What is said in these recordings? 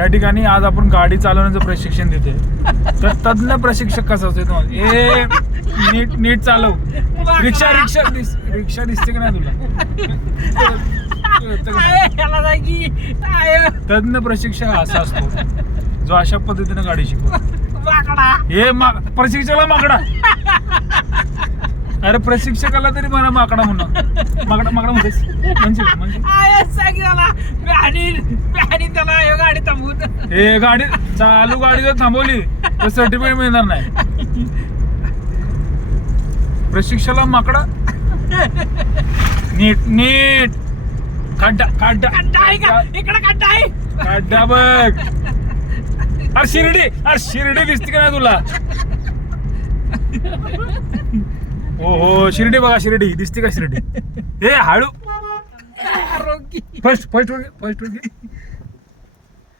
त्या ठिकाणी आज आपण गाडी चालवण्याचं प्रशिक्षण देतोय. तर तज्ञ प्रशिक्षक कसा असतो तुम्हाला? नीट नीट चालव. रिक्षा रिक्षा रिक्षा दिसते की नाही तुला? तज्ञ प्रशिक्षक असा असतो जो अशा पद्धतीने गाडी शिकवतो. हे प्रशिक्षकाला माकडा. अरे प्रशिक्षकाला तरी मला माकडा म्हणा. माकडा माकडा म्हणजे गाडी थांबवून हे गाडी चालू गाडी जर थांबवली तर सर्टिफिकेट मिळणार नाही. प्रशिक्षकाला माकडा. नीट नीट. खड्डा खड्डा इकडे खड्डा आहे. खड्डा बघ. अरे शिर्डी दिसते का नाही तुला? हो शिर्डी बघा. शिर्डी दिसते का? शिर्डी हे हळू. फर्स्ट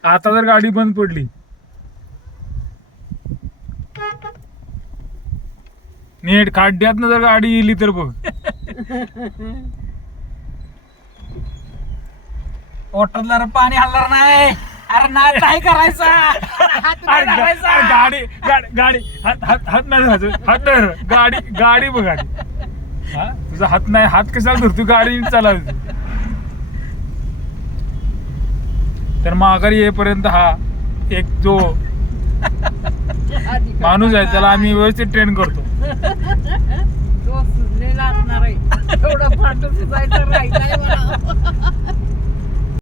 आता जर गाडी बंद पडली नीट खड्ड्यातनं जर गाडी गेली तर बघ. पोटातला पाणी हलणार नाही. अरे नाही करायचा. गाडी हात नाही धरायचं. हात धर. गाडी बघ. गाडी तुझा हात नाही. हात कशाला धरतो? गाडी चालवतो. तर माघारी येईपर्यंत हा एक जो माणूस आहे त्याला आम्ही व्यवस्थित ट्रेन करतो. तो सुजलेला असणार आहे. एवढं फाटून सुजायचं राहिलंय मला.